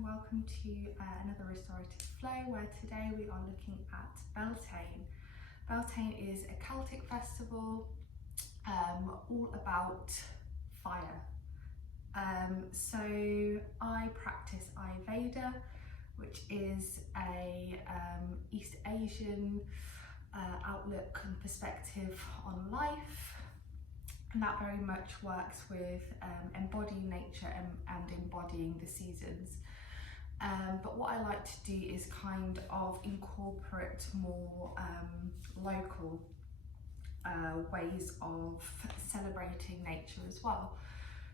and welcome to another Restorative Flow, where today we are looking at Beltane. Beltane is a Celtic festival all about fire. So I practice Ayurveda, which is a East Asian outlook and perspective on life. And that very much works with embodying nature and embodying the seasons. But what I like to do is kind of incorporate more local ways of celebrating nature as well.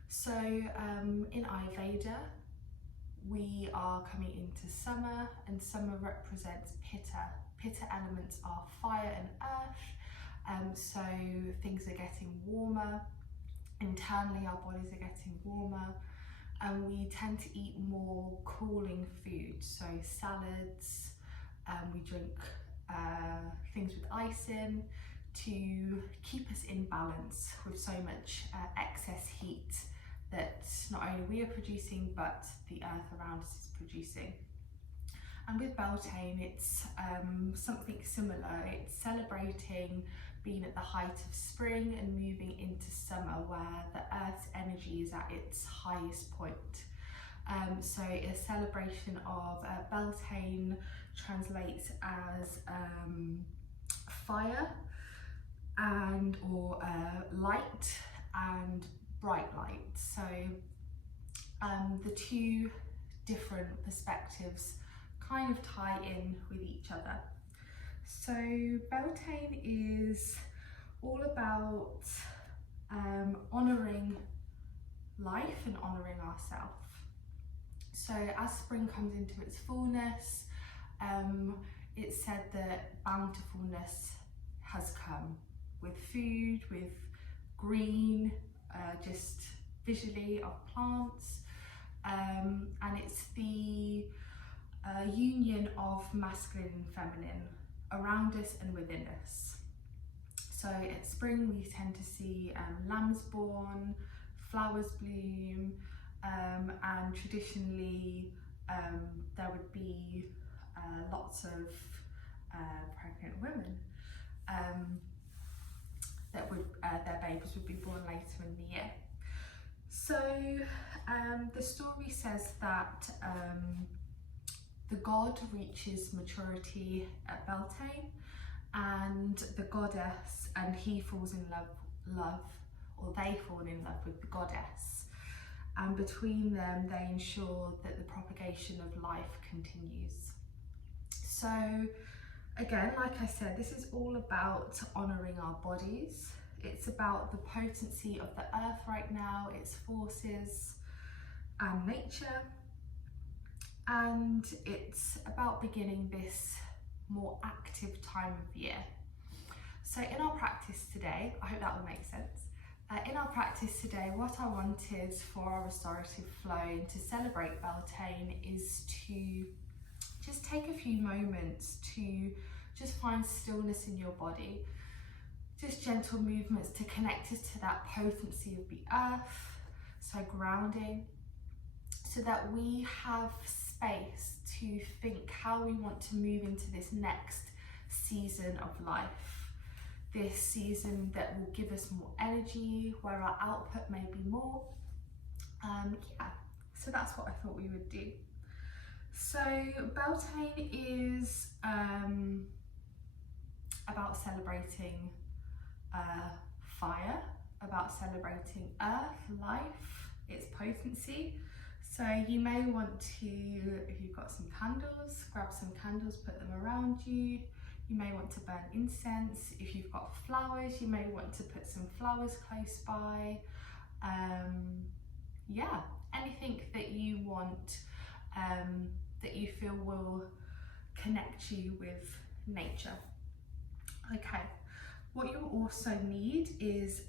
So in Ayurveda, we are coming into summer, and summer represents Pitta. Pitta elements are fire and earth. So things are getting warmer, internally our bodies are getting warmer, and we tend to eat more cooling foods, so salads, we drink things with ice in to keep us in balance with so much excess heat that not only we are producing but the earth around us is producing. And with Beltane, it's something similar. It's celebrating being at the height of spring and moving into summer, where the earth's energy is at its highest point. So a celebration of Beltane translates as fire and or light and bright light. So the two different perspectives kind of tie in with each other. So Beltane is all about honouring life and honouring ourselves. So as spring comes into its fullness, it's said that bountifulness has come with food, with green, just visually of plants, and it's the union of masculine and feminine around us and within us. So at spring we tend to see lambs born, flowers bloom, and traditionally there would be lots of pregnant women that would their babies would be born later in the year. So the story says that the god reaches maturity at Beltane, and the goddess and he falls in love, or they fall in love with the goddess, and between them they ensure that the propagation of life continues. So again, like I said, this is all about honouring our bodies. It's about the potency of the earth right now, its forces and nature. And it's about beginning this more active time of year. So in our practice today, I hope that will make sense. In our practice today, what I wanted for our restorative flow and to celebrate Beltane is to just take a few moments to just find stillness in your body. Just gentle movements to connect us to that potency of the earth, so grounding, so that we have space to think how we want to move into this next season of life. This season that will give us more energy, where our output may be more. So that's what I thought we would do. So Beltane is about celebrating fire, about celebrating earth, life, its potency. So you may want to, if you've got some candles, grab some candles, put them around you. You may want to burn incense. If you've got flowers, you may want to put some flowers close by. Yeah, anything that you want, that you feel will connect you with nature. Okay, what you'll also need is,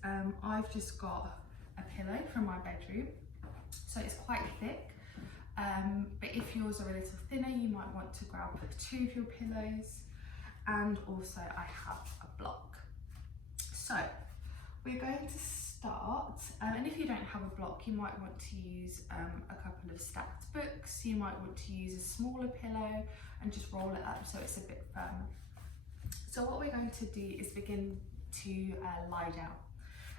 I've just got a pillow from my bedroom. So it's quite thick, but if yours are a little thinner, you might want to grab 2 of your pillows, and also I have a block. So we're going to start, and if you don't have a block, you might want to use a couple of stacked books. You might want to use a smaller pillow and just roll it up so it's a bit firmer. So what we're going to do is begin to lie down.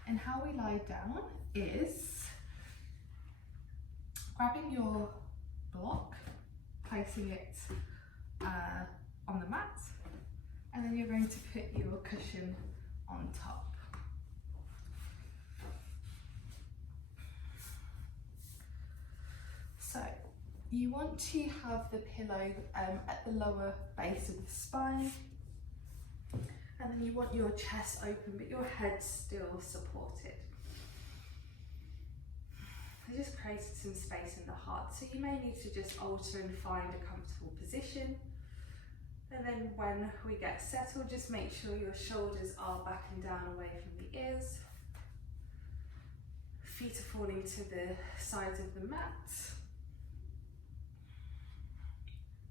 And how we lie down is grabbing your block, placing it on the mat, and then you're going to put your cushion on top. So you want to have the pillow at the lower base of the spine, and then you want your chest open but your head still supported. I just created some space in the heart, so you may need to just alter and find a comfortable position. And then when we get settled, just make sure your shoulders are back and down away from the ears. Feet are falling to the sides of the mat.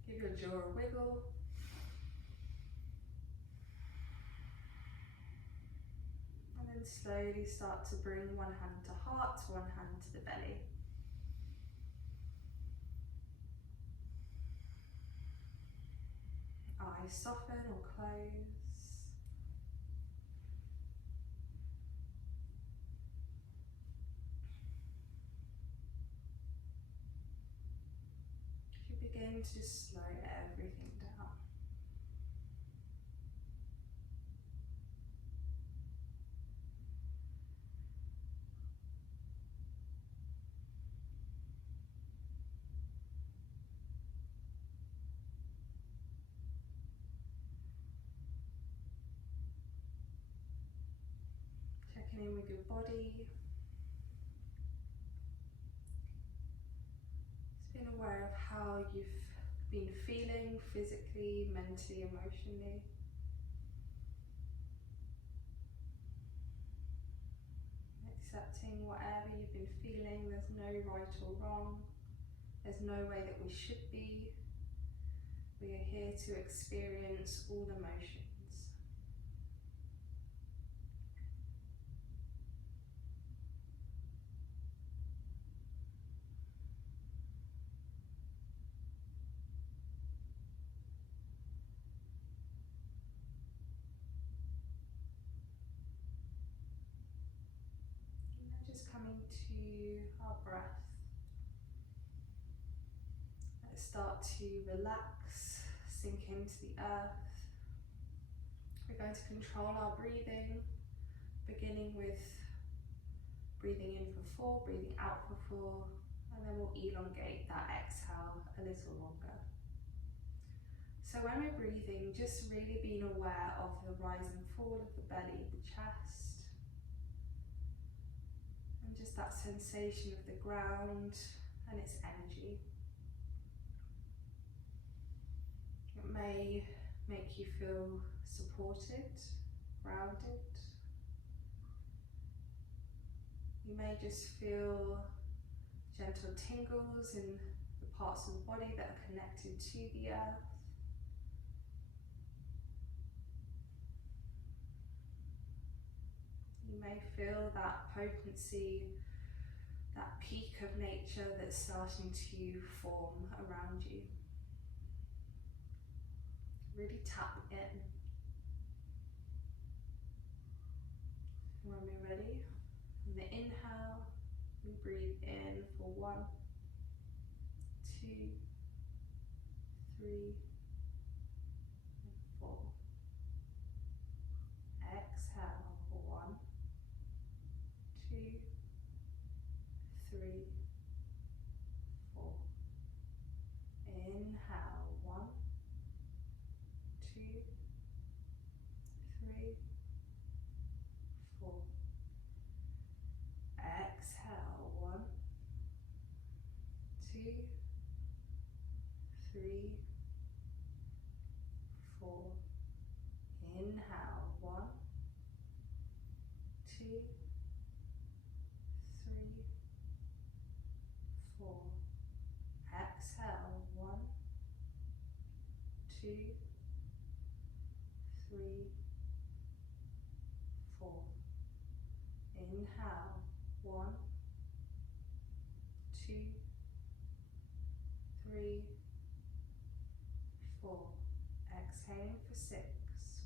Give your jaw a wiggle. And then slowly start to bring one hand to heart, one hand to the belly. Eyes soften or close. You begin to just slow everything down. Checking in with your body. Just being aware of how you've been feeling physically, mentally, emotionally. Accepting whatever you've been feeling. There's no right or wrong. There's no way that we should be. We are here to experience all emotions. Just coming to our breath. Let's start to relax, sink into the earth. We're going to control our breathing, beginning with breathing in for 4, breathing out for 4, and then we'll elongate that exhale a little longer. So when we're breathing, just really being aware of the rise and fall of the belly, the chest, and just that sensation of the ground and its energy. It may make you feel supported, grounded. You may just feel gentle tingles in the parts of the body that are connected to the earth. You may feel that potency, that peak of nature that's starting to form around you. Really tap in. When we're ready, on the inhale, we breathe in for 1, 2, 3, and 4. Exhale for 1, 2, 3, 4. Inhale, 1, 2, 3, 4. Exhale, 1, 2, 3, 4. Inhale, 1, 2, 3, 4. Exhale, 1, 2, 3, 4. Inhale, 6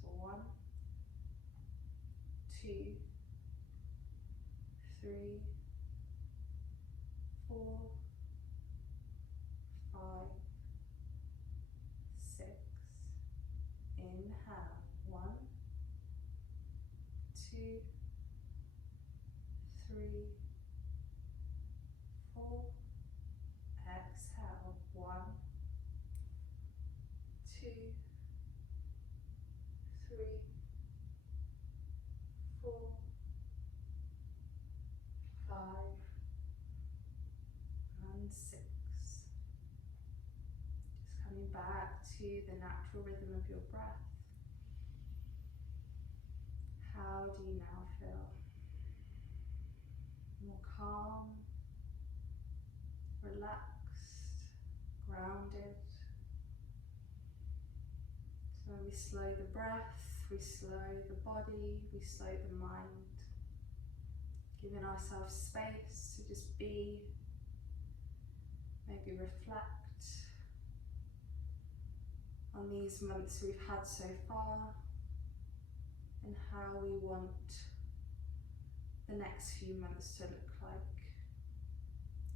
for 1, 2, 3, 4, 5, 6. Inhale, 1, 2, 3, 4. Exhale, 1, 2, 3, 4, 5, and 6. Just coming back to the natural rhythm of your breath. How do you now feel? More calm, relaxed, grounded. So when we slow the breath, we slow the body, we slow the mind, giving ourselves space to just be, maybe reflect on these months we've had so far and how we want the next few months to look like.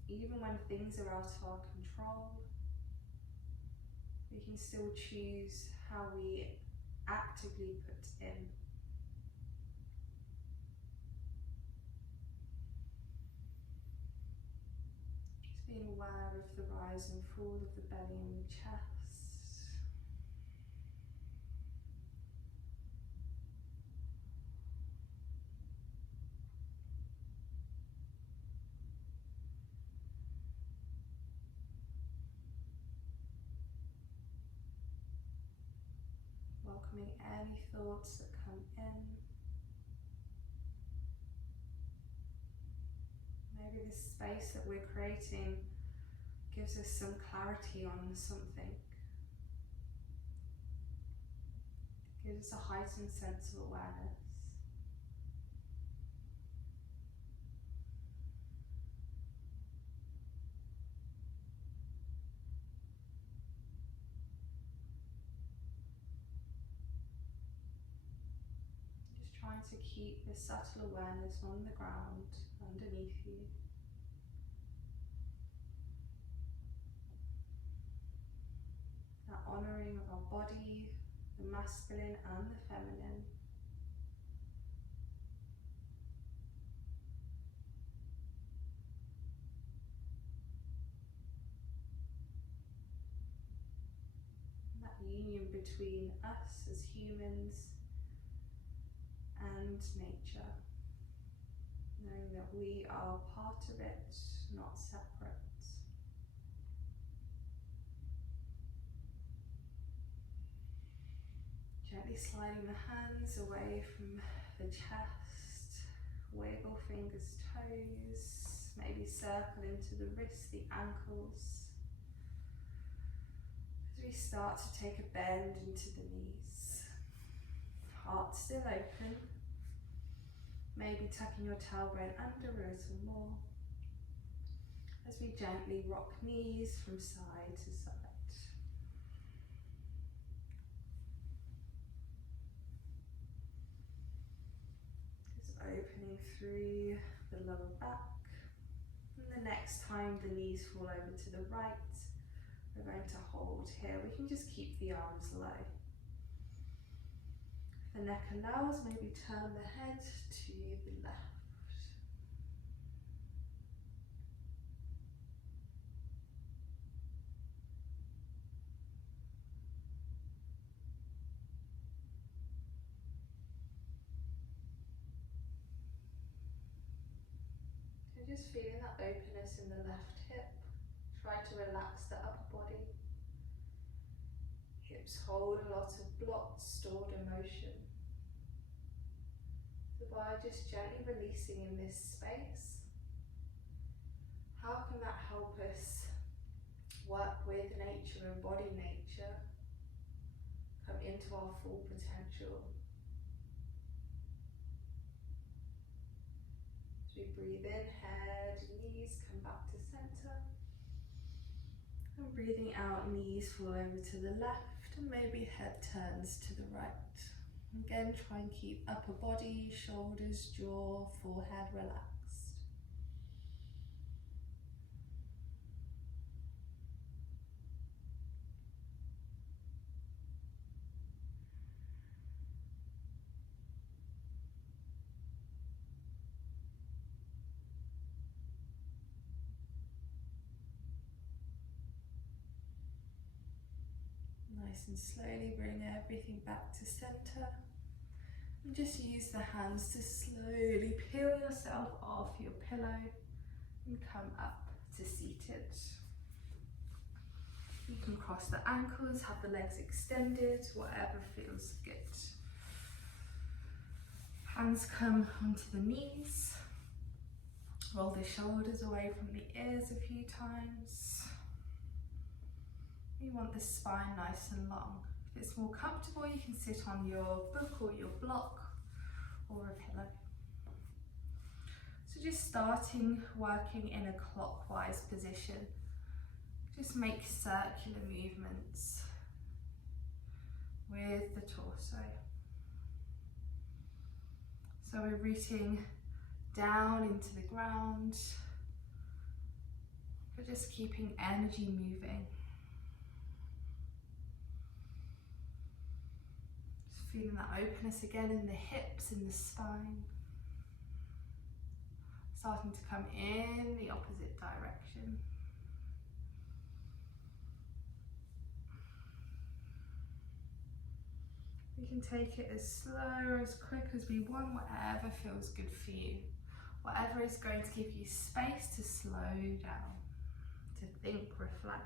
Even when things are out of our control, we can still choose how we actively put in. Just being aware of the rise and fall of the belly and the chest. Welcoming any thoughts that come in. Maybe this space that we're creating gives us some clarity on something. Gives us a heightened sense of awareness. Just trying to keep this subtle awareness on the ground underneath you. That honouring of our body, the masculine and the feminine. That union between us as humans and nature. Knowing that we are part of it, not separate. Gently sliding the hands away from the chest, wiggle fingers, toes, maybe circle into the wrists, the ankles. As we start to take a bend into the knees, heart still open, maybe tucking your tailbone under a little more, as we gently rock knees from side to side. Opening through the lower back, and the next time the knees fall over to the right, we're going to hold here. We can just keep the arms low. If the neck allows, maybe turn the head to the left. Just feeling that openness in the left hip. Try to relax the upper body. Hips hold a lot of blocked, stored emotion. So by just gently releasing in this space, how can that help us work with nature, embody nature, come into our full potential? As we breathe in, head, knees, come back to center. And breathing out, knees fall over to the left, And maybe head turns to the right. Again, try and keep upper body, shoulders, jaw, forehead relaxed. Nice and slowly bring everything back to center. And just use the hands to slowly peel yourself off your pillow and come up to seated. You can cross the ankles, have the legs extended, whatever feels good. Hands come onto the knees. Roll the shoulders away from the ears a few times. You want the spine nice and long. If it's more comfortable, you can sit on your book or your block or a pillow. So just starting working in a clockwise position. Just make circular movements with the torso. So we're rooting down into the ground, but just keeping energy moving. Just feeling that openness again in the hips and the spine. Starting to come in the opposite direction. We can take it as slow or as quick as we want, whatever feels good for you. Whatever is going to give you space to slow down, to think, reflect.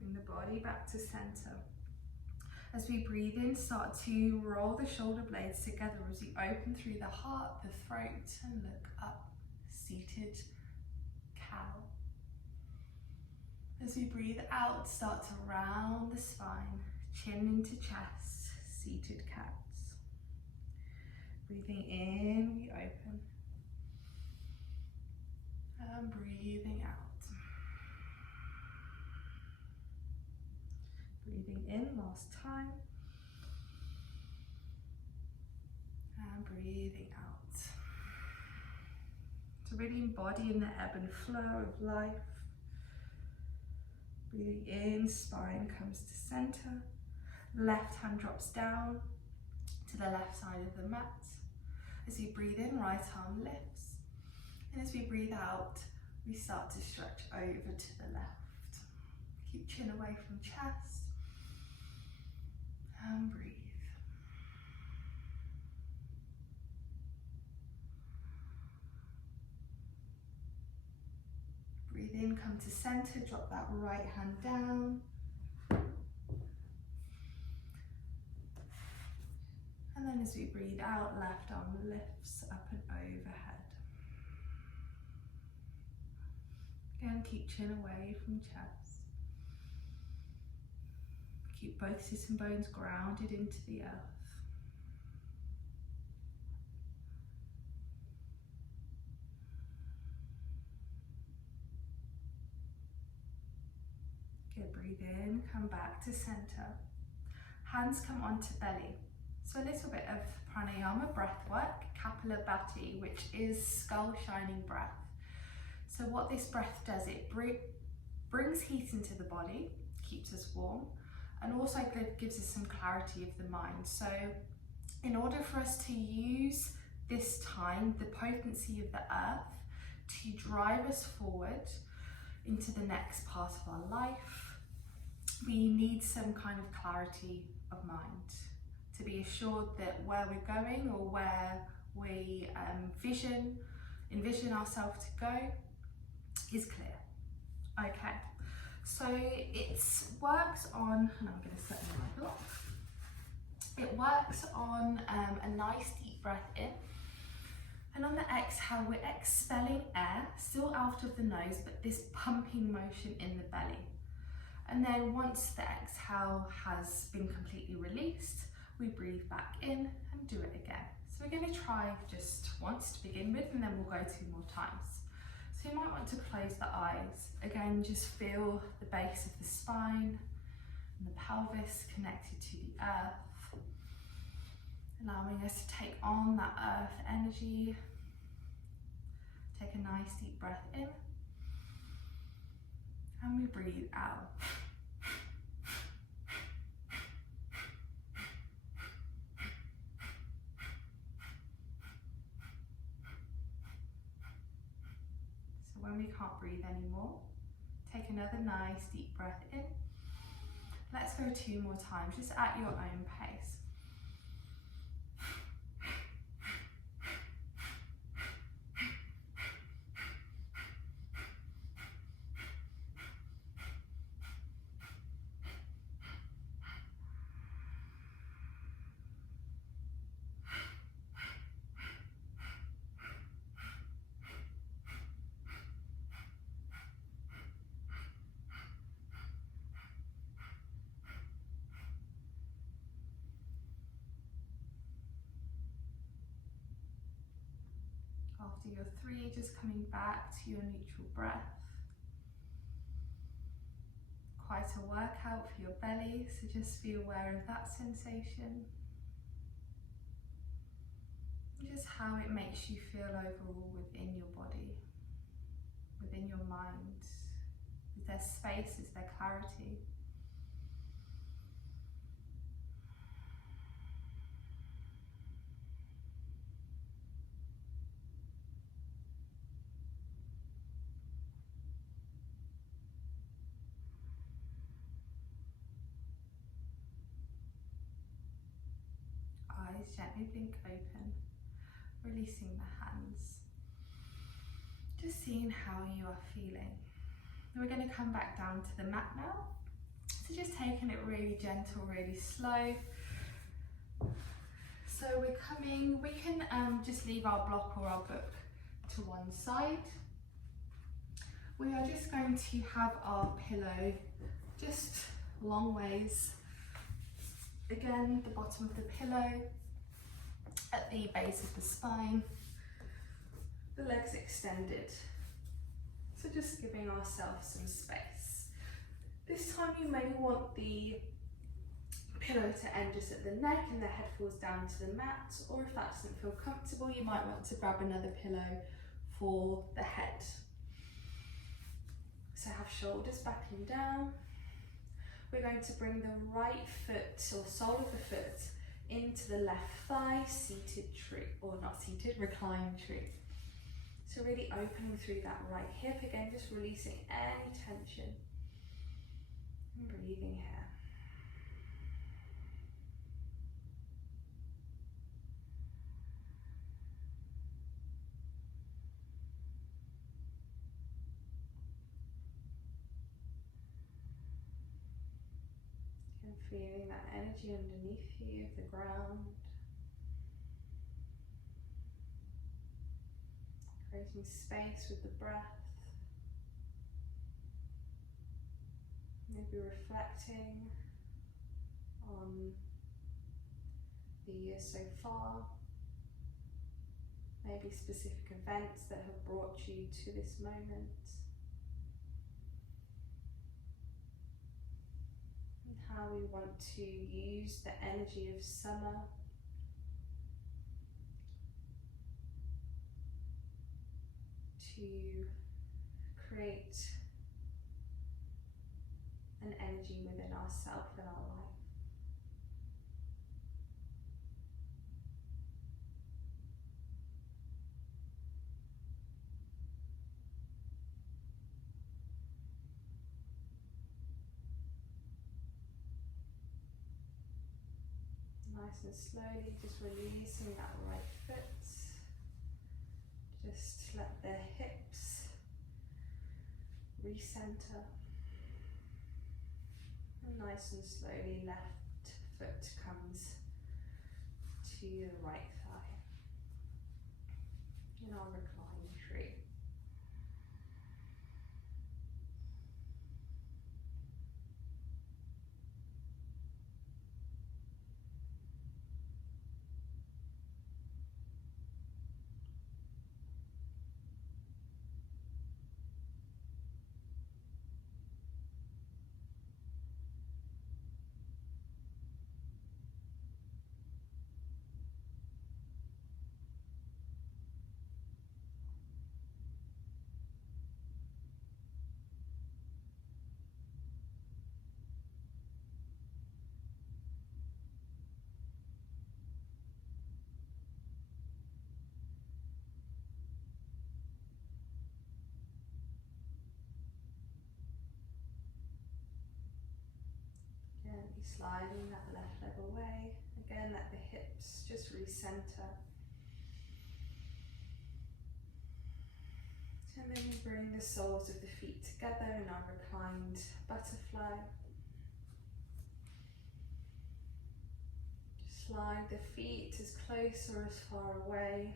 Bring the body back to center. As we breathe in, start to roll the shoulder blades together as you open through the heart, the throat, and look up, seated cow. As we breathe out, start to round the spine, chin into chest, seated cats. Breathing in, we open. And breathing out. Breathing in, last time. And breathing out. So really embodying the ebb and flow of life. Breathing in, spine comes to center. Left hand drops down to the left side of the mat. As we breathe in, right arm lifts. And as we breathe out, we start to stretch over to the left. Keep chin away from chest. And breathe. Breathe in, come to center, drop that right hand down. And then as we breathe out, left arm lifts up and overhead. Again, keep chin away from chest. Keep both sit and bones grounded into the earth. Good, breathe in, come back to center. Hands come onto belly. So a little bit of pranayama, breath work, kapalabhati, which is skull shining breath. So what this breath does, it brings heat into the body, keeps us warm, and also gives us some clarity of the mind. So in order for us to use this time, the potency of the earth, to drive us forward into the next part of our life, we need some kind of clarity of mind to be assured that where we're going or where we envision ourselves to go is clear. Okay, so it works on, and I'm going to set my block. It works on a nice deep breath in, and on the exhale we're expelling air, still out of the nose, but this pumping motion in the belly. And then once the exhale has been completely released, we breathe back in and do it again. So we're going to try just once to begin with, and then we'll go 2 more times. So you might want to close the eyes. Again, just feel the base of the spine and the pelvis connected to the earth, allowing us to take on that earth energy. Take a nice deep breath in, and we breathe out. So when we can't breathe anymore, take another nice deep breath in. Let's go 2 more times, just at your own pace. After your 3, just coming back to your neutral breath. Quite a workout for your belly, so just be aware of that sensation. And just how it makes you feel overall within your body, within your mind. Is there space? Is there clarity? Eyes gently blink open, releasing the hands. Just seeing how you are feeling. We're going to come back down to the mat now. So just taking it really gentle, really slow. So we can just leave our block or our book to one side. We are just going to have our pillow just long ways. Again, the bottom of the pillow at the base of the spine, the legs extended. So just giving ourselves some space. This time you may want the pillow to end just at the neck and the head falls down to the mat, or if that doesn't feel comfortable, you might want to grab another pillow for the head. So have shoulders back and down. We're going to bring the right foot or sole of the foot into the left thigh, seated tree, or not seated, reclined tree. So really opening through that right hip, again just releasing any tension. And breathing here. And feeling that energy underneath you of the ground. Creating space with the breath. Maybe reflecting on the year so far. Maybe specific events that have brought you to this moment. And how we want to use the energy of summer to create an energy within ourselves and our life. Nice and slowly, just releasing that right foot. Just let the hips recenter. And nice and slowly, left foot comes to the right thigh in our reclining tree. Sliding that left leg away. Again, let the hips just recenter. And then we bring the soles of the feet together in our reclined butterfly. Just slide the feet as close or as far away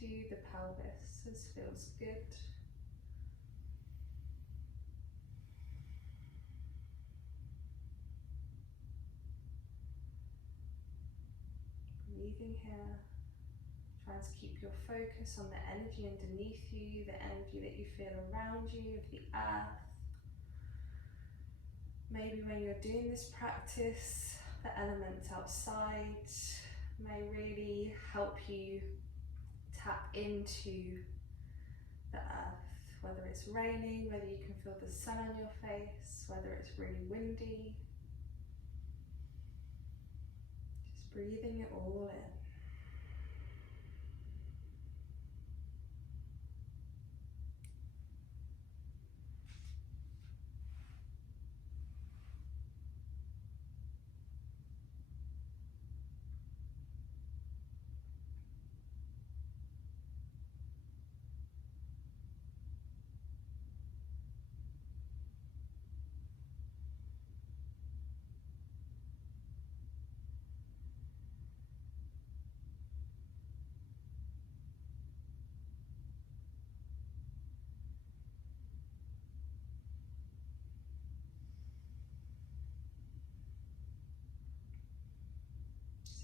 to the pelvis as feels good. Breathing here. Trying to keep your focus on the energy underneath you, the energy that you feel around you, of the earth. Maybe when you're doing this practice, the elements outside may really help you tap into the earth. Whether it's raining, whether you can feel the sun on your face, whether it's really windy. Just breathing it all in.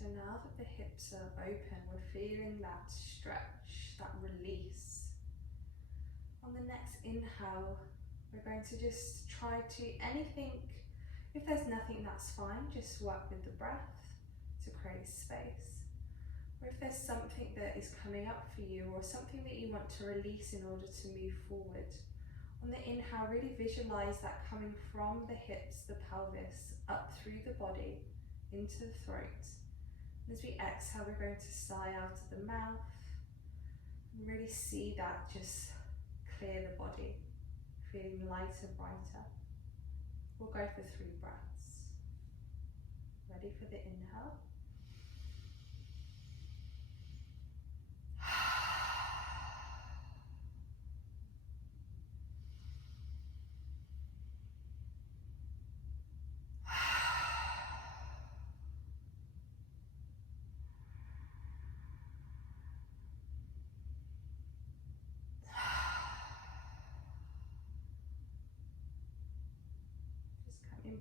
So now that the hips are open, we're feeling that stretch, that release. On the next inhale, we're going to just try to anything, if there's nothing, that's fine, just work with the breath to create space. Or if there's something that is coming up for you or something that you want to release in order to move forward, on the inhale, really visualize that coming from the hips, the pelvis, up through the body, into the throat. As we exhale, we're going to sigh out of the mouth and really see that just clear the body, feeling lighter, brighter. We'll go for 3 breaths. Ready for the inhale.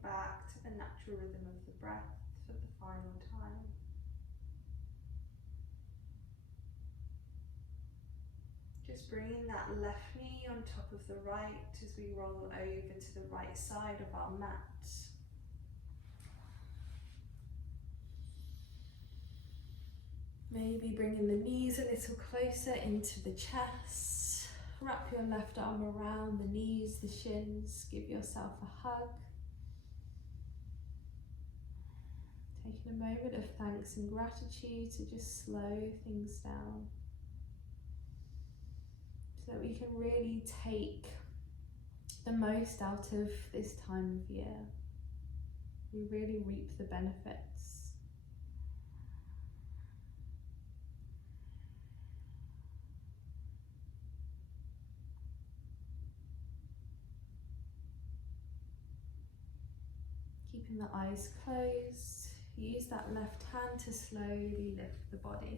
Back to the natural rhythm of the breath for the final time. Just bringing that left knee on top of the right as we roll over to the right side of our mat. Maybe bringing the knees a little closer into the chest. Wrap your left arm around the knees, the shins. Give yourself a hug. Taking a moment of thanks and gratitude to just slow things down so that we can really take the most out of this time of year. We really reap the benefits. Keeping the eyes closed. Use that left hand to slowly lift the body.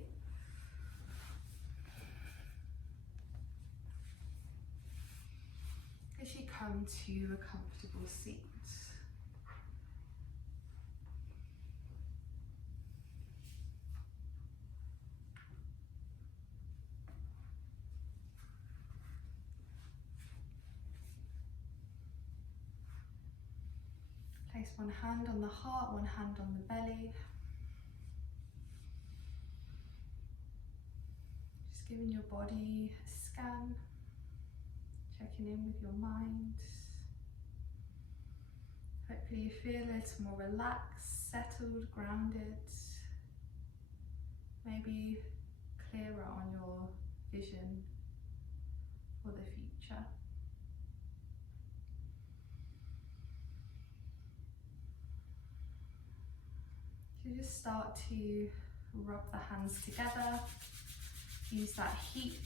As you come to a comfortable seat, place one hand on the heart, one hand on the belly. Just giving your body a scan, checking in with your mind. Hopefully you feel a little more relaxed, settled, grounded, maybe clearer on your vision for the future. just start to rub the hands together, use that heat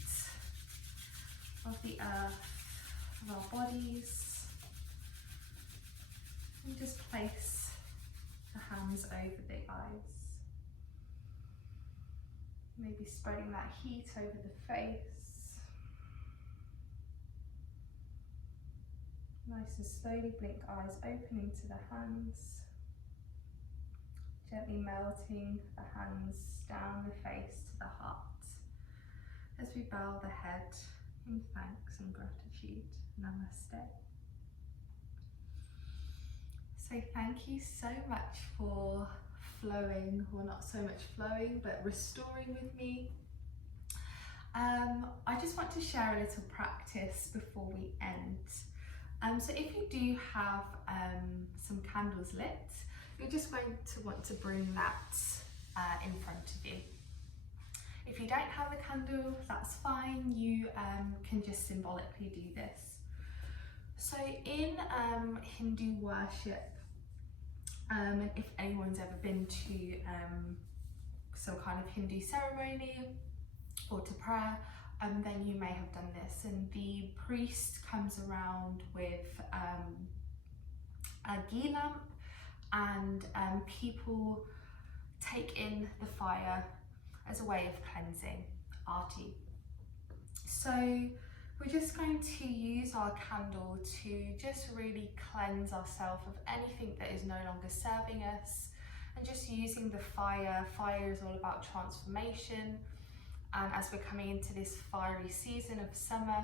of the earth, of our bodies, and just place the hands over the eyes. Maybe spreading that heat over the face. Nice and slowly blink eyes opening to the hands. Gently melting the hands down the face to the heart as we bow the head in thanks and gratitude. Namaste. So thank you so much for flowing, or not so much flowing, but restoring with me. I just want to share a little practice before we end. So if you do have some candles lit, you're just going to want to bring that in front of you. If you don't have a candle, that's fine. You can just symbolically do this. So in Hindu worship, and if anyone's ever been to some kind of Hindu ceremony or to prayer, then you may have done this. And the priest comes around with a ghee lamp, and people take in the fire as a way of cleansing, arti. So we're just going to use our candle to just really cleanse ourselves of anything that is no longer serving us, and just using the fire. Fire is all about transformation, and as we're coming into this fiery season of summer,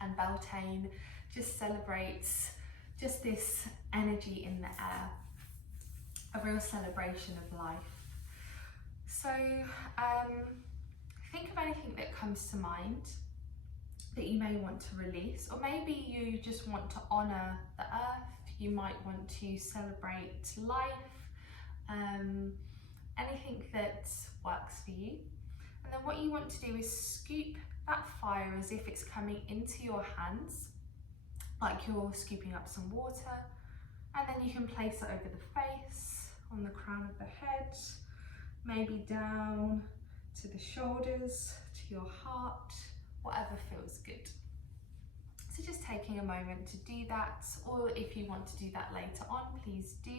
and Beltane just celebrates just this energy in the air, a real celebration of life. So think of anything that comes to mind that you may want to release, or maybe you just want to honour the earth. You might want to celebrate life, anything that works for you. And then what you want to do is scoop that fire as if it's coming into your hands, like you're scooping up some water, and then you can place it over the face, on the crown of the head, maybe down to the shoulders, to your heart, whatever feels good. So just taking a moment to do that, or if you want to do that later on, please do.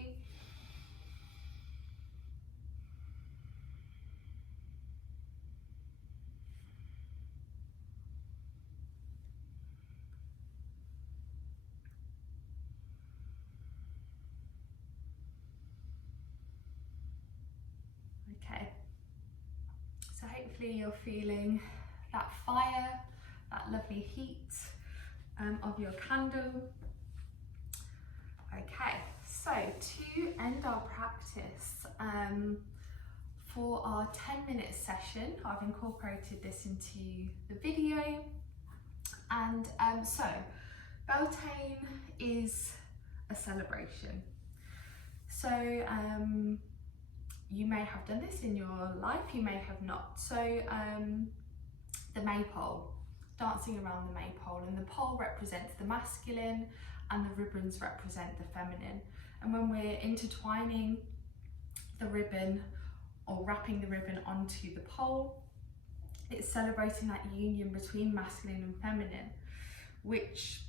Okay, so hopefully you're feeling that fire, that lovely heat of your candle. Okay, so to end our practice, for our 10-minute session, I've incorporated this into the video. And so Beltane is a celebration. So you may have done this in your life, you may have not. So the maypole, dancing around the maypole, and the pole represents the masculine and the ribbons represent the feminine. And when we're intertwining the ribbon or wrapping the ribbon onto the pole, it's celebrating that union between masculine and feminine, which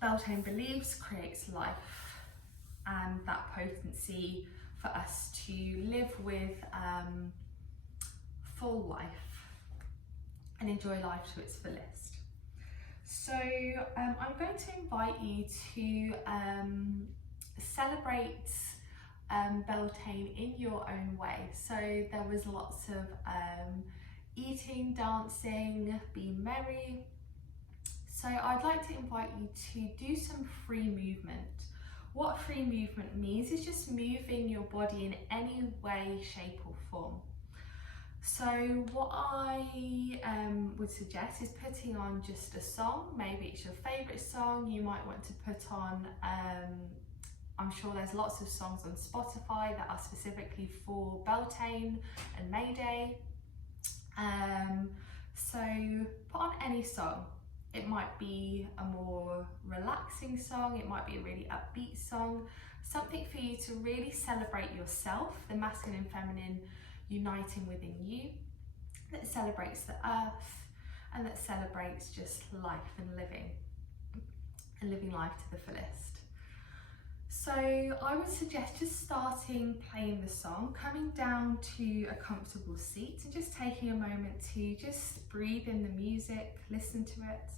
Beltane believes creates life and that potency for us to live with full life and enjoy life to its fullest. So I'm going to invite you to celebrate Beltane in your own way. So there was lots of eating, dancing, being merry. So I'd like to invite you to do some free movement. What free movement means is just moving your body in any way, shape or form. So what I would suggest is putting on just a song. Maybe it's your favourite song. You might want to put on, I'm sure there's lots of songs on Spotify that are specifically for Beltane and May Day. So put on any song. It might be a more relaxing song, it might be a really upbeat song, something for you to really celebrate yourself, the masculine and feminine uniting within you, that celebrates the earth and that celebrates just life and living life to the fullest. So I would suggest just starting playing the song, coming down to a comfortable seat and just taking a moment to just breathe in the music, listen to it.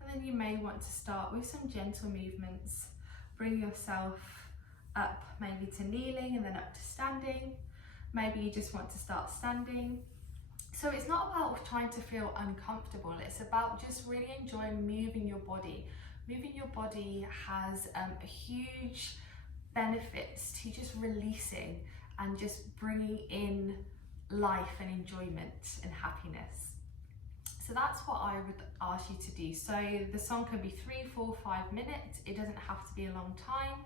And then you may want to start with some gentle movements. Bring yourself up maybe to kneeling and then up to standing. Maybe you just want to start standing. So it's not about trying to feel uncomfortable, it's about just really enjoying moving your body. Moving your body has a huge benefits to just releasing and just bringing in life and enjoyment and happiness. So that's what I would ask you to do. So the song can be 3, 4, 5 minutes. It doesn't have to be a long time.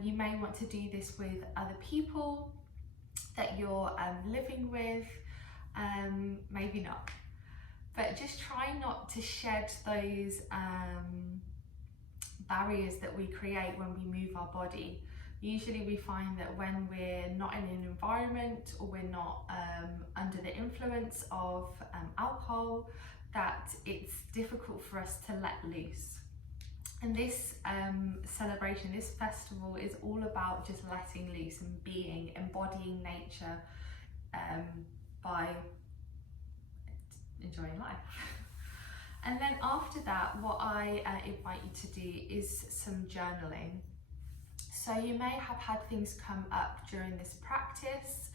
You may want to do this with other people that you're living with, maybe not. But just try not to shed those barriers that we create when we move our body. Usually we find that when we're not in an environment or we're not under the influence of alcohol, that it's difficult for us to let loose. And this celebration, this festival is all about just letting loose and being, embodying nature by enjoying life. And then after that, what I invite you to do is some journaling. So you may have had things come up during this practice,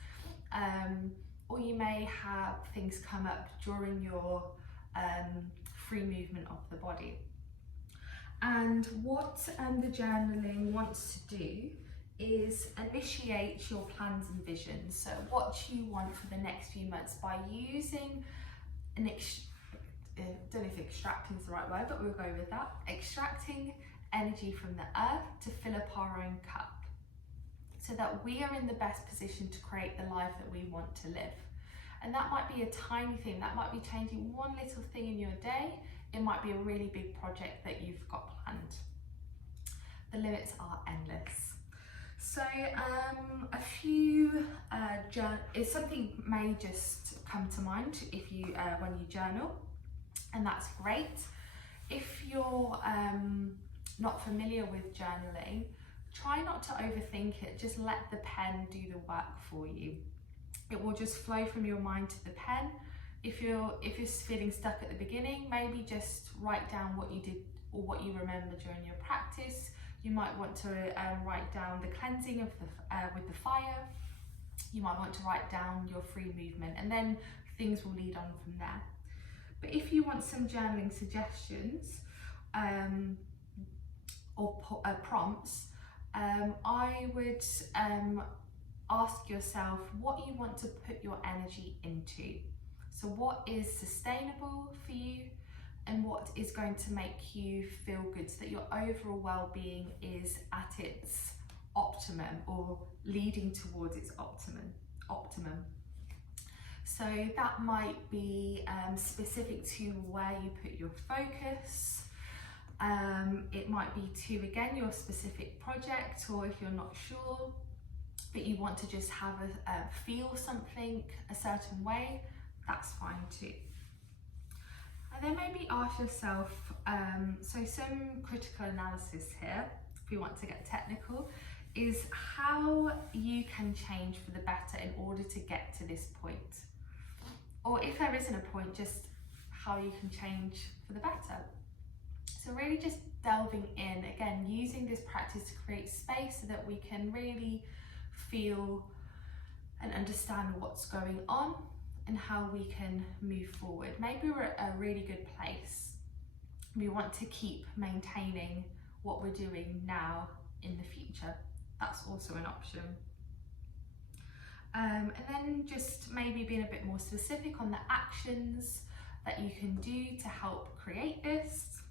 or you may have things come up during your free movement of the body. And what the journaling wants to do is initiate your plans and visions. So what you want for the next few months by using an don't know if extracting is the right word, but we'll go with that. Extracting energy from the earth to fill up our own cup, so that we are in the best position to create the life that we want to live. And that might be a tiny thing, that might be changing one little thing in your day, it might be a really big project that you've got planned. The limits are endless. So a few, if something may just come to mind if you when you journal, and that's great. If you're not familiar with journaling, try not to overthink it, just let the pen do the work for you. It will just flow from your mind to the pen. If you're feeling stuck at the beginning, maybe just write down what you did or what you remember during your practice. You might want to write down the cleansing of with the fire. You might want to write down your free movement, and then things will lead on from there. But if you want some journaling suggestions or prompts, I would ask yourself what you want to put your energy into. So what is sustainable for you and what is going to make you feel good, so that your overall well-being is at its optimum or leading towards its optimum. So that might be specific to where you put your focus. It might be to, again, your specific project, or if you're not sure, but you want to just have feel something a certain way, that's fine too. And then maybe ask yourself, so some critical analysis here, if you want to get technical, is how you can change for the better in order to get to this point. Or if there isn't a point, just how you can change for the better. So really just delving in, again, using this practice to create space so that we can really feel and understand what's going on and how we can move forward. Maybe we're at a really good place. We want to keep maintaining what we're doing now in the future. That's also an option. And then just maybe being a bit more specific on the actions that you can do to help create this.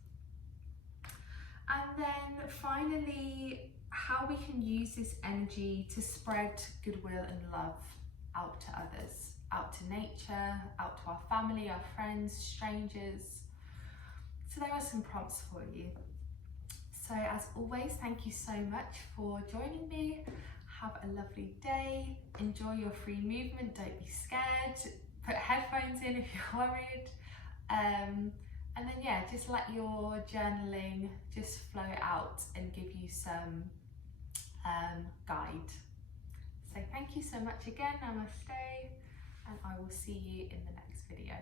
And then finally, how we can use this energy to spread goodwill and love out to others, out to nature, out to our family, our friends, strangers. So there are some prompts for you. So as always, thank you so much for joining me. Have a lovely day. Enjoy your free movement. Don't be scared. Put headphones in if you're worried. And then yeah, just let your journaling just flow out and give you some guide. So thank you so much again. Namaste, and I will see you in the next video.